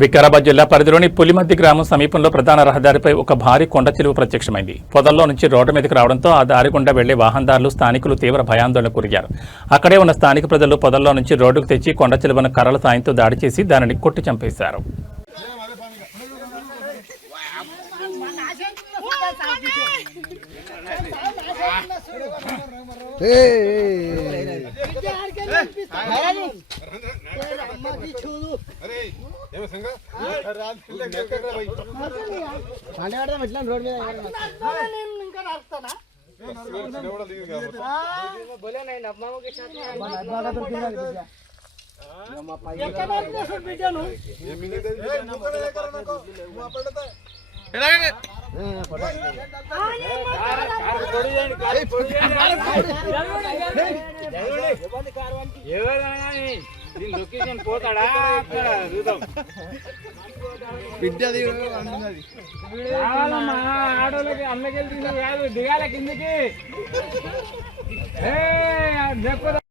వికారాబాద్ జిల్లా పరిధిలోని పులిమద్ది గ్రామం సమీపంలో ప్రధాన రహదారిపై ఒక భారీ కొండ చిలువ ప్రత్యక్షమైంది. పొదల్లో నుంచి రోడ్డు మీదకి రావడంతో ఆ దారి గుండా వెళ్లే వాహనదారులు, స్థానికులు తీవ్ర భయాందోళనకు గురయ్యారు. అక్కడే ఉన్న స్థానిక ప్రజలు పొదల్లో నుంచి రోడ్డుకు తెచ్చి కొండ చిలువను కర్రల సాయంతో దాడి చేసి దానిని కొట్టి చంపేశారు. లొకేషన్ పోతాడా ఆడోళ్ళకి అమ్మకెళ్తుంది కాదు దిగాల కిందకి